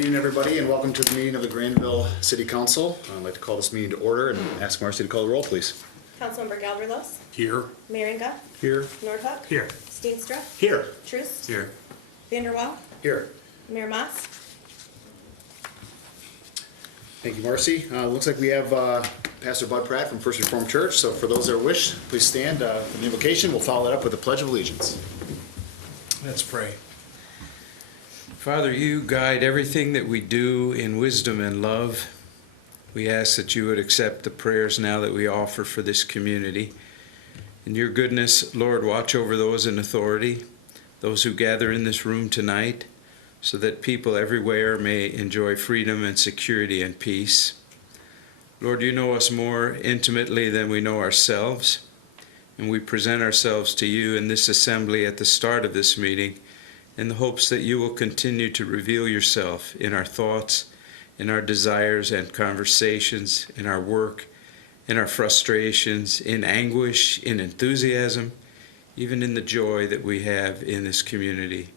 evening, everybody, and welcome to the meeting of the Grandville City Council. I'd like to call this meeting to order and ask Marcy to call the roll, please. Councilmember Galverlos. Here. Meringa. Here. Nordhook. Here. Steenstra. Here. Truist. Here. Vanderwall. Here. Mayor Mas. Thank you, Marcy. Looks like we have Pastor Bud Pratt from First Reformed Church, so for those that wish, please stand for the invocation. We'll follow that up with the Pledge of Allegiance. Let's pray. Father, you guide everything that we do in wisdom and love. We ask that you would accept the prayers now that we offer for this community. In your goodness, Lord, watch over those in authority, those who gather in this room tonight, so that people everywhere may enjoy freedom and security and peace. Lord, you know us more intimately than we know ourselves, and we present ourselves to you in this assembly at the start of this meeting in the hopes that you will continue to reveal yourself in our thoughts, in our desires and conversations, in our work, in our frustrations, in anguish, in enthusiasm, even in the joy that we have in this community,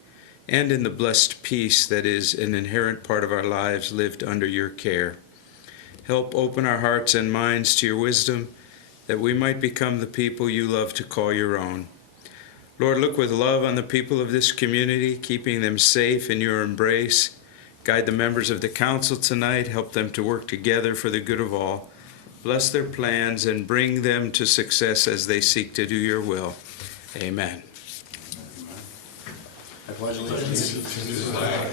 and in the blessed peace that is an inherent part of our lives lived under your care. Help open our hearts and minds to your wisdom, that we might become the people you love to call your own. Lord, look with love on the people of this community, keeping them safe in your embrace. Guide the members of the council tonight. Help them to work together for the good of all. Bless their plans and bring them to success as they seek to do your will. Amen. I pledge allegiance To the flag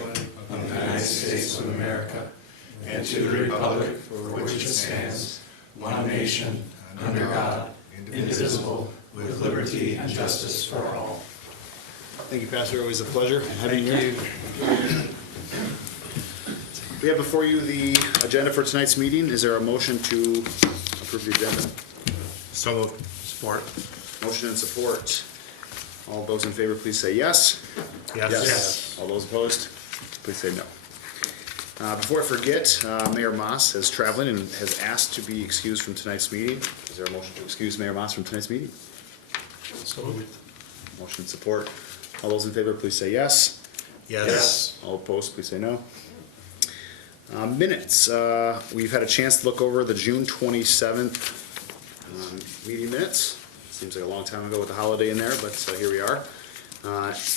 of the United States of America and to the republic for which it stands, one nation, under God, indivisible, with liberty and justice for all. Thank you, Pastor. Always a pleasure having you here. We have before you the agenda for tonight's meeting. Is there a motion to approve the agenda? So moved. Support. Motion and support. All those in favor, please say yes. Yes. All those opposed, please say no. Before I forget, Mayor Mas is traveling and has asked to be excused from tonight's meeting. Is there a motion to excuse Mayor Mas from tonight's meeting? So moved. Motion and support. All those in favor, please say yes. Yes. All opposed, please say no. Minutes. We've had a chance to look over the June 27th meeting minutes. Seems like a long time ago with the holiday in there, but here we are.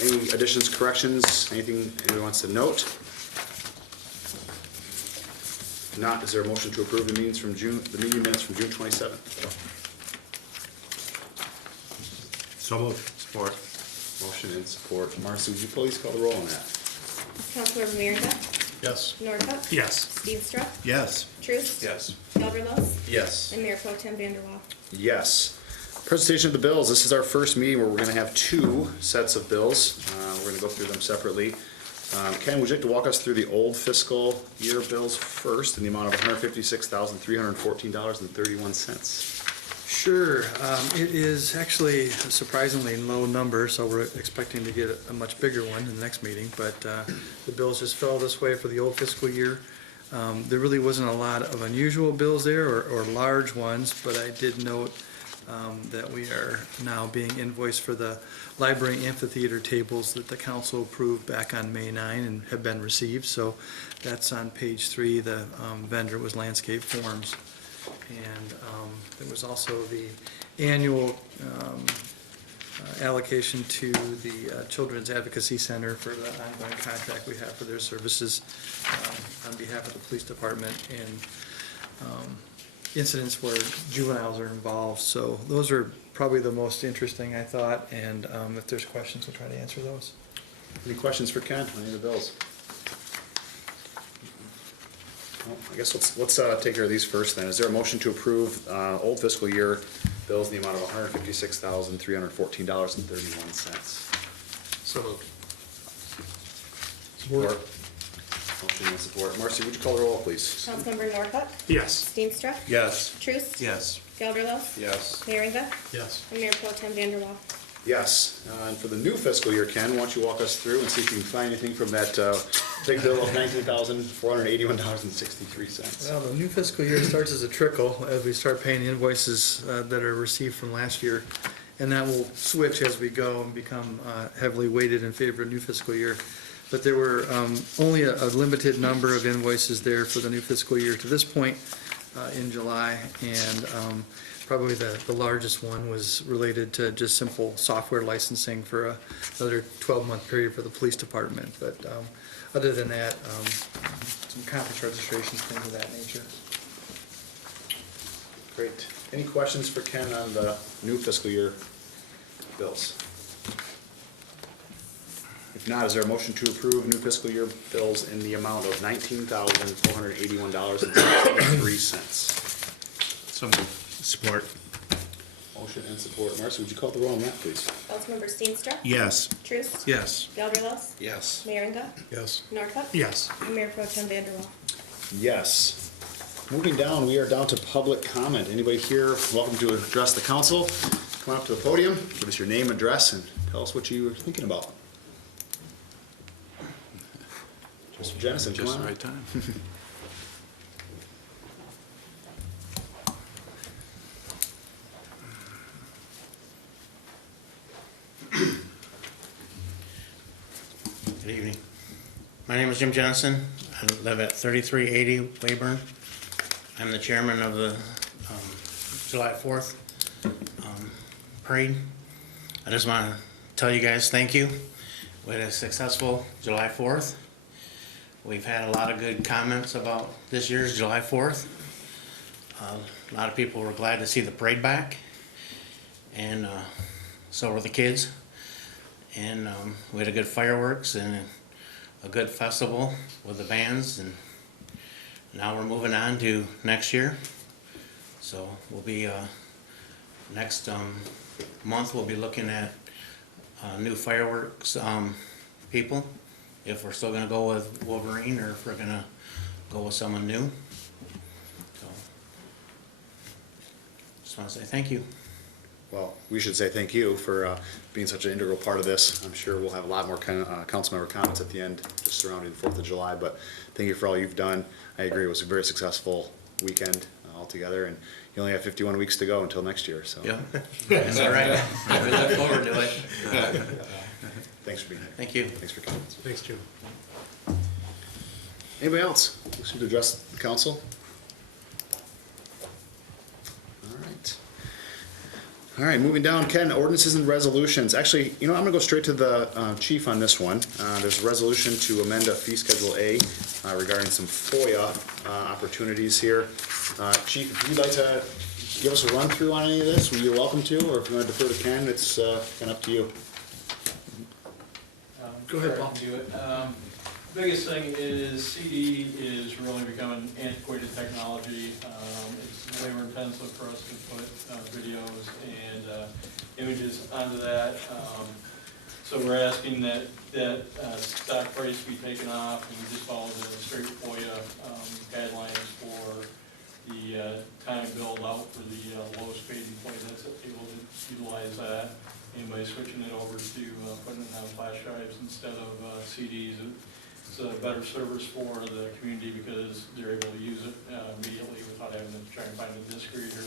Any additions, corrections, anything anyone wants to note? If not, is there a motion to approve the meeting minutes from June 27th? So moved. Support. Motion and support. Marcy, would you please call the roll on that? Councilmember Meringa. Yes. Nordhook. Yes. Steenstra. Yes. Truist. Yes. Galverlos. Yes. And Mayor Pro Tem Vanderwall. Yes. Presentation of the bills. This is our first meeting where we're going to have two sets of bills. We're going to go through them separately. Ken, would you like to walk us through the old fiscal year bills first in the amount of $156,314.31? Sure. It is actually a surprisingly low number, so we're expecting to get a much bigger one in the next meeting, but the bills just fell this way for the old fiscal year. There really wasn't a lot of unusual bills there or large ones, but I did note that we are now being invoiced for the library amphitheater tables that the council approved back on May 9 and have been received. So that's on page 3. The vendor was Landscape Forms. And there was also the annual allocation to the Children's Advocacy Center for the ongoing contract we have for their services on behalf of the police department and incidents where juveniles are involved. So those are probably the most interesting, I thought, and if there's questions, we'll try to answer those. Any questions for Ken on any of the bills? Well, I guess let's take care of these first then. Is there a motion to approve old fiscal year bills in the amount of $156,314.31? So moved. Support. Motion and support. Marcy, would you call the roll, please? Councilmember Nordhook. Yes. Steenstra. Yes. Truist. Yes. Galverlos. Yes. Meringa. Yes. And Mayor Pro Tem Vanderwall. Yes. And for the new fiscal year, Ken, why don't you walk us through and see if you can find anything from that big bill of $19,481.63. Well, the new fiscal year starts as a trickle as we start paying invoices that are received from last year, and that will switch as we go and become heavily weighted in favor of new fiscal year. but there were only a limited number of invoices there for the new fiscal year to this point in July, and probably the largest one was related to just simple software licensing for another 12-month period for the police department. But other than that, some conference registrations, things of that nature. Great. Any questions for Ken on the new fiscal year bills? If not, is there a motion to approve new fiscal year bills in the amount of $19,481.63? So moved. Support. Motion and support. Marcy, would you call the roll on that, please? Councilmember Steenstra. Yes. Truce. Yes. Gelderlos. Yes. Merringa. Yes. Norhuck. Yes. And Mayor Pro Tem Vanderwaal. Yes. Moving down, we are down to public comment. Anybody here welcome to address the council? Come on up to the podium, give us your name, address, and tell us what you were thinking about. Mr. Jennison, come Just on the up. right time. Good evening. My name is Jim Johnson. I live at 3380 Wayburn. I'm the chairman of the July 4th parade. I just want to tell you guys thank you. We had a successful July 4th. We've had a lot of good comments about this year's July 4th. A lot of people were glad to see the parade back, and so were the kids. And we had a good fireworks and a good festival with the bands, and now we're moving on to next year. So we'll be next month we'll be looking at new fireworks people, if we're still going to go with Wolverine or if we're going to go with someone new. So just want to say thank you. Well, we should say thank you for being such an integral part of this. I'm sure we'll have a lot more council member comments at the end just surrounding the 4th of July, but thank you for all you've done. I agree, it was a very successful weekend altogether, and you only have 51 weeks to go until next year, so. Yeah, that's all right. We look forward to it. Thanks for being here. Thank you. Thanks for coming. Thanks, Jim. Anybody else wishing to address the council? All right, moving down, Ken, ordinances and resolutions. Actually, you know, I'm gonna go straight to the chief on this one. There's a resolution to amend a fee schedule A regarding some FOIA opportunities here. Chief, if you'd like to give us a run through on any of this, you're welcome to, or if you want to defer to Ken, it's kind of up to you. Go ahead, Sure, I Paul. can do it. Biggest thing is CD is really becoming antiquated technology. It's labor intensive for us to put videos and images onto that. So we're asking that stock price be taken off and just follow the straight FOIA guidelines for the time billed out for the lowest paid employee that's able to utilize that. And by switching it over to putting it on flash drives instead of CDs, it's a better service for the community because they're able to use it immediately without having to try and find a disk reader,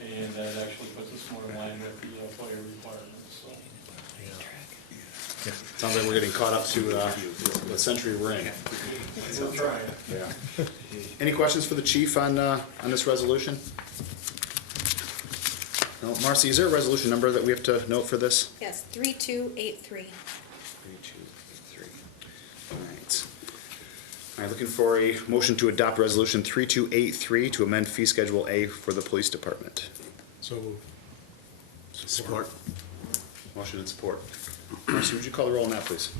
and that actually puts us more in line with the FOIA requirements. So. Sounds like we're getting caught up to the century we're in. We'll try. Yeah. Any questions for the chief on this resolution? No, Marcy, is there a resolution number that we have to note for this? Yes, 3283. 3283. All right. All right, looking for a motion to adopt resolution 3283 to amend fee schedule A for the police department. So moved. Support. Motion and support. Marcy, would you call the roll on that, please?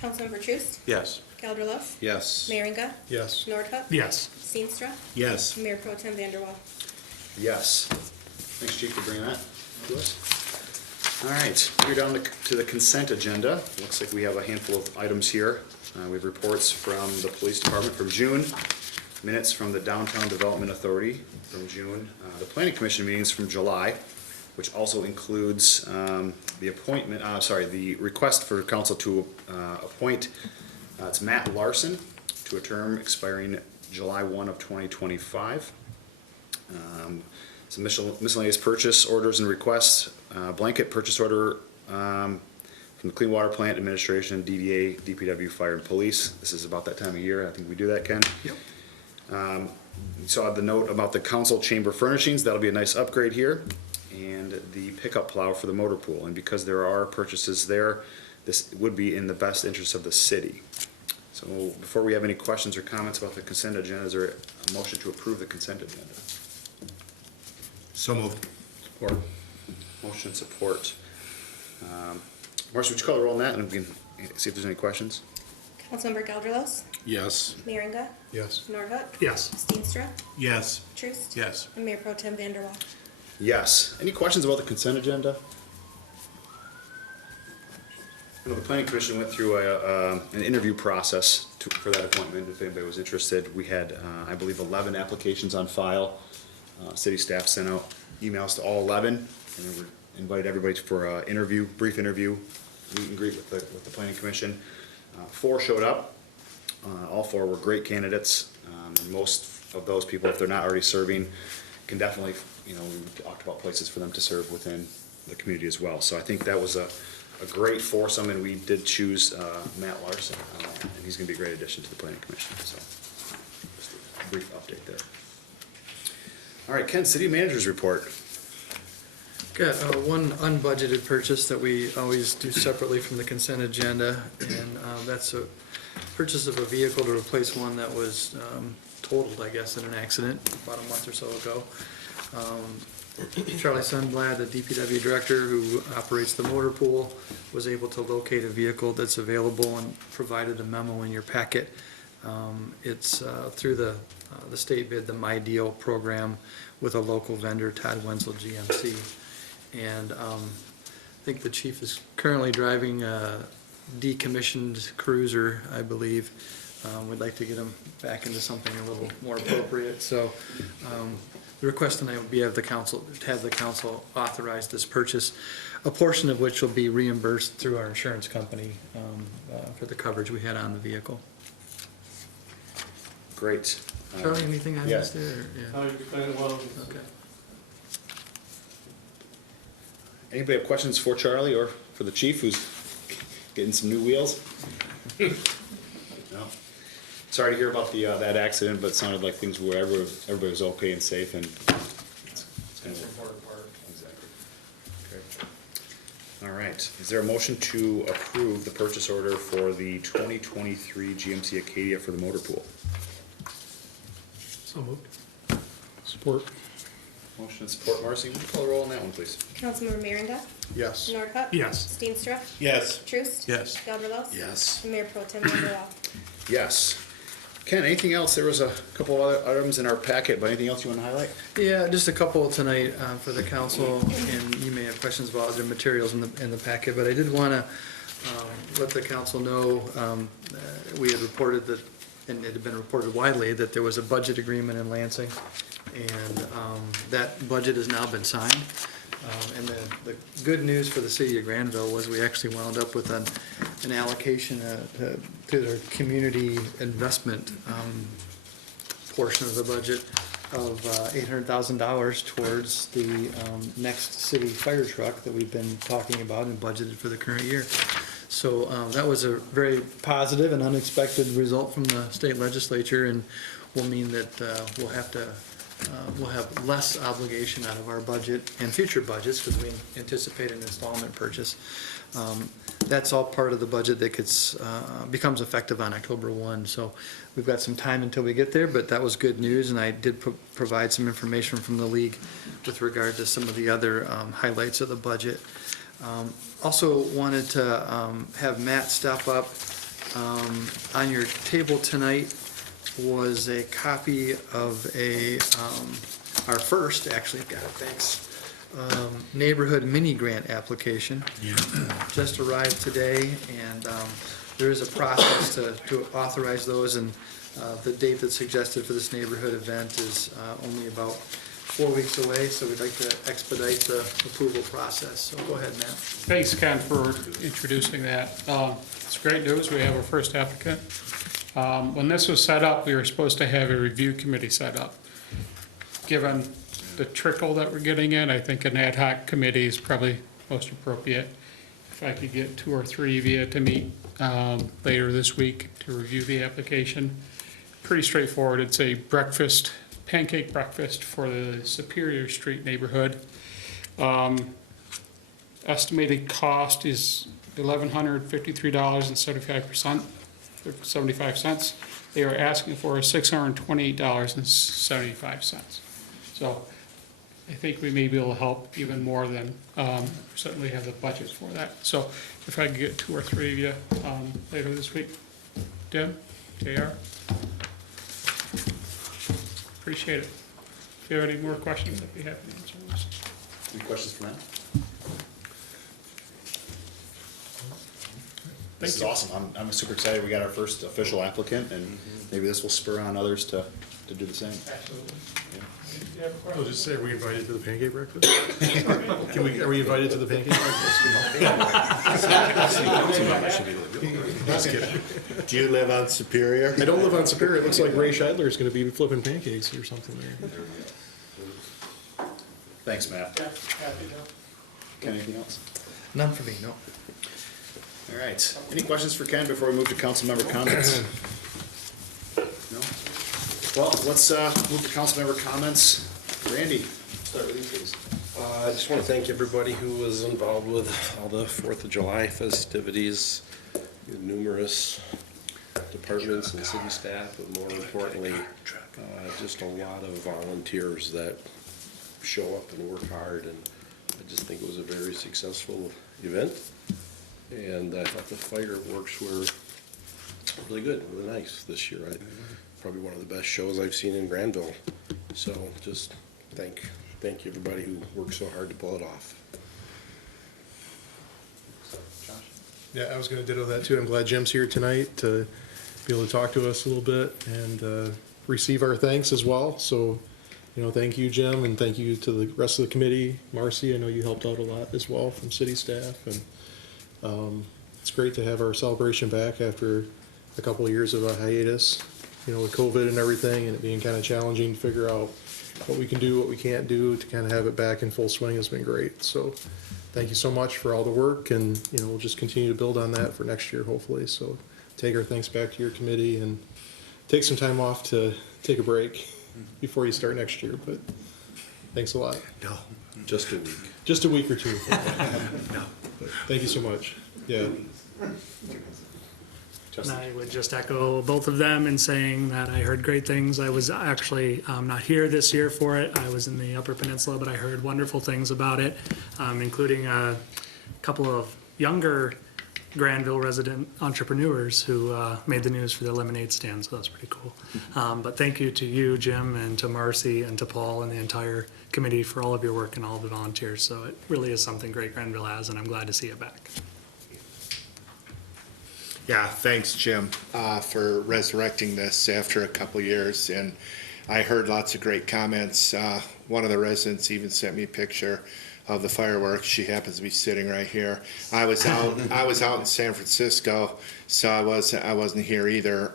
Councilmember Truce. Yes. Gelderlos. Yes. Merringa. Yes. Norhuck. Yes. Steenstra. Yes. Mayor Pro Tem Vanderwaal. Yes. Thanks, Chief, for bringing that to us. All right, we're down to the consent agenda. Looks like we have a handful of items here. We have reports from the police department from June, minutes from the Downtown Development Authority from June, the planning commission meetings from July, which also includes the request for council to appoint, it's Matt Larson to a term expiring July 1 of 2025. Some miscellaneous purchase orders and requests, blanket purchase order from the Clean Water Plant Administration, DDA, DPW, Fire and Police. This is about that time of year. I think we do that, Ken. Yep. You saw the note about the council chamber furnishings. That'll be a nice upgrade here. And the pickup plow for the motor pool. And because there are purchases there, this would be in the best interest of the city. So before we have any questions or comments about the consent agenda, is there a motion to approve the consent agenda? So moved. Support. Motion and support. Marcia, would you call the roll on that and we can see if there's any questions? Councilmember Gelderlos, Yes. Merringa, Yes. Nordhook, Yes. Steenstra, Yes. Truist, Yes. and Mayor Pro Tem Vanderwall. Yes. Any questions about the consent agenda? The planning commission went through an interview process for that appointment. If anybody was interested, we had, I believe, 11 applications on file. City staff sent out emails to all 11, and then we invited everybody for an interview, brief interview, meet and greet with the planning commission. 4 showed up. All 4 were great candidates. And most of those people, if they're not already serving, can definitely, we talked about places for them to serve within the community as well. So I think that was a great foursome, and we did choose Matt Larson, and he's going to be a great addition to the planning commission. So just a brief update there. All right, Ken, city manager's report. Got one unbudgeted purchase that we always do separately from the consent agenda, and that's a purchase of a vehicle to replace one that was totaled, I guess, in an accident about a month or so ago. Charlie Sundblad, the DPW director who operates the motor pool, was able to locate a vehicle that's available and provided a memo in your packet. It's through the state bid, the My Deal program, with a local vendor, Todd Wenzel GMC. And I think the chief is currently driving a decommissioned cruiser, I believe. We'd like to get him back into something a little more appropriate. So the request tonight would be have the council authorize this purchase, a portion of which will be reimbursed through our insurance company for the coverage we had on the vehicle. Great. Charlie, anything I yeah. missed there? Yeah. No, you explained it well. Okay. Anybody have questions for Charlie or for the chief who's getting some new wheels? No. Sorry to hear about the that accident, but it sounded like things were everybody was okay and safe, and it's kind That's the of important part. exactly. Okay. All right. Is there a motion to approve the purchase order for the 2023 GMC Acadia for the motor pool? So moved. Support. Motion and support. Marcy, would you call the roll on that one, please? Councilmember Merringa, Yes. Nordhook, Yes. Steenstra, Yes. Truist, Yes. Gelderlos, Yes. and Mayor Pro Tem Vanderwall. Yes. Ken, anything else? There was a couple of other items in our packet, but anything else you want to highlight? Yeah, just a couple tonight for the council, and you may have questions about other materials in the packet, but I did want to let the council know, we had reported that, and it had been reported widely, that there was a budget agreement in Lansing, and that budget has now been signed. And the good news for the city of Grandville was we actually wound up with an allocation to their community investment portion of the budget of $800,000 towards the next city fire truck that we've been talking about and budgeted for the current year. So that was a very positive and unexpected result from the state legislature, and will mean that we'll have less obligation out of our budget and future budgets because we anticipate an installment purchase. That's all part of the budget that becomes effective on October 1. So we've got some time until we get there, but that was good news, and I did provide some information from the league with regard to some of the other highlights of the budget. Also wanted to have Matt step up. On your table tonight was a copy of our first, actually, got it, thanks, neighborhood mini grant application. Just arrived today, and there is a process to authorize those, and the date that's suggested for this neighborhood event is only about 4 weeks away, so we'd like to expedite the approval process. So go ahead, Matt. Thanks, Ken, for introducing that. It's great news. We have our first applicant. When this was set up, we were supposed to have a review committee set up. Given the trickle that we're getting in, I think an ad hoc committee is probably most appropriate. if I could get 2 or 3 of you to meet later this week to review the application. Pretty straightforward. It's a breakfast, pancake breakfast for the Superior Street neighborhood. Estimated cost is $1,153.75. They are asking for $628.75. So I think we may be able to help even more than, certainly have the budget for that. So if I could get 2 or 3 of you later this week. Deb, JR? Appreciate it. If you have any more questions, I'd be happy to answer those. Any questions for Matt? This is awesome. I'm super excited. We got our first official applicant, and maybe this will spur on others to do the same. Absolutely. Yeah. I'll just say, are we invited to the pancake breakfast? Are we invited to the pancake breakfast? Just kidding. Do you live on Superior? I don't live on Superior. It looks like Ray Scheidler is gonna be flipping pancakes or something there. Thanks, Matt. Yeah, happy to. Ken, anything else? None for me, no. All right. Any questions for Ken before we move to council member comments? No? Well, let's move to council member comments. Randy, start with you, please. I just want to thank everybody who was involved with all the 4th of July festivities, numerous departments and city staff, but more importantly, just a lot of volunteers that show up and work hard, and I just think it was a very successful event. And I thought the fireworks were really good, really nice this year. Probably one of the best shows I've seen in Grandville. So just thank you everybody who worked so hard to pull it off. Yeah, I was gonna ditto that too. I'm glad Jim's here tonight to be able to talk to us a little bit and receive our thanks as well. So, thank you, Jim, and thank you to the rest of the committee. Marcy, I know you helped out a lot as well from city staff, and it's great to have our celebration back after a couple of years of a hiatus, with COVID and everything, and it being kind of challenging to figure out what we can do, what we can't do, to kind of have it back in full swing has been great. So thank you so much for all the work, and, we'll just continue to build on that for next year, hopefully. So take our thanks back to your committee and take some time off to take a break before you start next year, but thanks a lot. No, just a week. Just a week or two. Thank you so much. Yeah. And I would just echo both of them in saying that I heard great things. I was actually not here this year for it. I was in the Upper Peninsula, but I heard wonderful things about it, including a couple of younger Grandville resident entrepreneurs who made the news for the lemonade stand, so that's pretty cool. But thank you to you, Jim, and to Marcy, and to Paul, and the entire committee for all of your work and all of the volunteers. So it really is something great Grandville has, and I'm glad to see it back. Yeah, thanks, Jim, for resurrecting this after a couple years. And I heard lots of great comments. One of the residents even sent me a picture of the fireworks. She happens to be sitting right here. I was out in San Francisco, so I wasn't here either.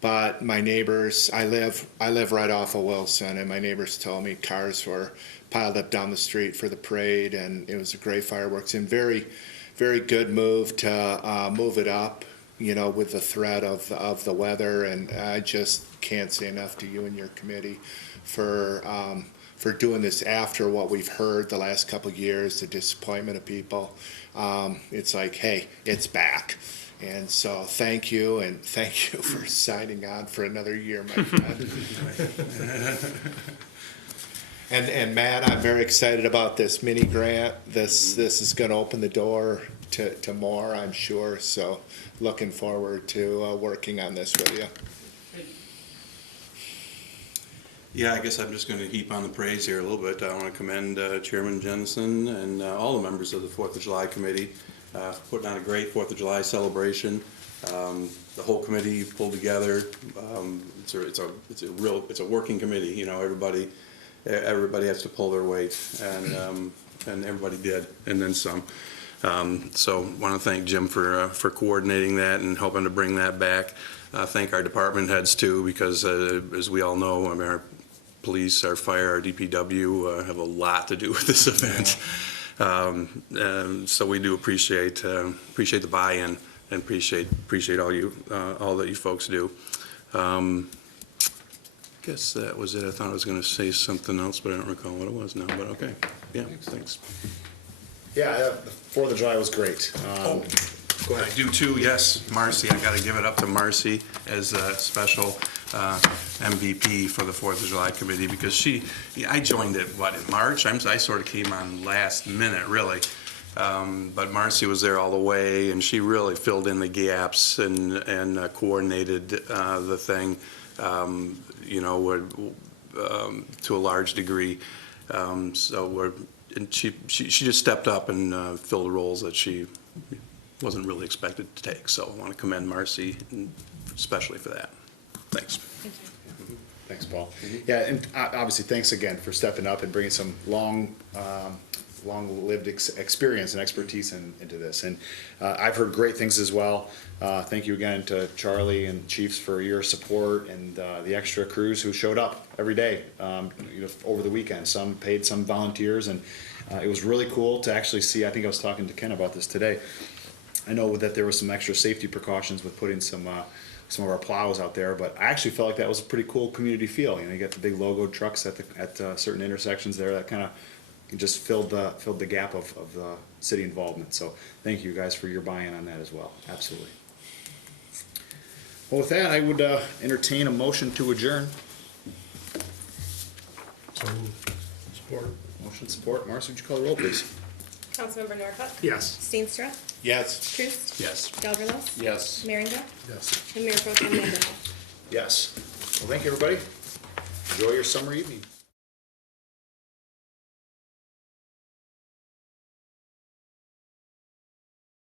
But my neighbors, I live right off of Wilson, and my neighbors told me cars were piled up down the street for the parade, and it was a great fireworks, and very, very good move to move it up, with the threat of the weather. And I just can't say enough to you and your committee for doing this after what we've heard the last couple of years, the disappointment of people. It's like, hey, it's back. And so thank you, and thank you for signing on for another year, my friend. And Matt, I'm very excited about this mini grant. This is going to open the door to more, I'm sure. So looking forward to working on this with you. Yeah, I guess I'm just going to heap on the praise here a little bit. I want to commend Chairman Jennison and all the members of the 4th of July committee for putting on a great 4th of July celebration. The whole committee pulled together. It's a working committee. Everybody has to pull their weight, and everybody did, and then some. So want to thank Jim for coordinating that and helping to bring that back. Thank our department heads too, because as we all know, our police, our fire, our DPW have a lot to do with this event. So we do appreciate the buy-in and appreciate all that you folks do. Guess that was it. I thought I was going to say something else, but I don't recall what it was now, but okay. Yeah, thanks. Yeah, the 4th of July was great. Go ahead. I do too, yes. Marcy, I got to give it up to Marcy as a special MVP for the 4th of July committee because I joined it, in March? I sort of came on last minute, really. But Marcy was there all the way, and she really filled in the gaps and coordinated the thing, to a large degree. And she just stepped up and filled the roles that she wasn't really expected to take. So I want to commend Marcy, especially for that. Thanks. Thank you. Thanks, Paul. Yeah, and obviously, thanks again for stepping up and bringing some long-lived experience and expertise into this. And I've heard great things as well. Thank you again to Charlie and Chiefs for your support and the extra crews who showed up every day over the weekend. Some paid, some volunteers, and it was really cool to actually see. I think I was talking to Ken about this today. I know that there was some extra safety precautions with putting some of our plows out there, but I actually felt like that was a pretty cool community feel. You got the big logo trucks at certain intersections there that kind of just filled the gap of the city involvement. So thank you guys for your buy-in on that as well. Absolutely. Well, with that, I would entertain a motion to adjourn. Support. Motion support. Marcy, would you call the roll, please? Councilmember Norhuck. Yes. Steenstra. Yes. Truist. Yes. Gelderlos. Yes. Merringa. Yes. And Mayor Pro Tem Vanderwaal. Yes. Well, thank you, everybody. Enjoy your summer evening.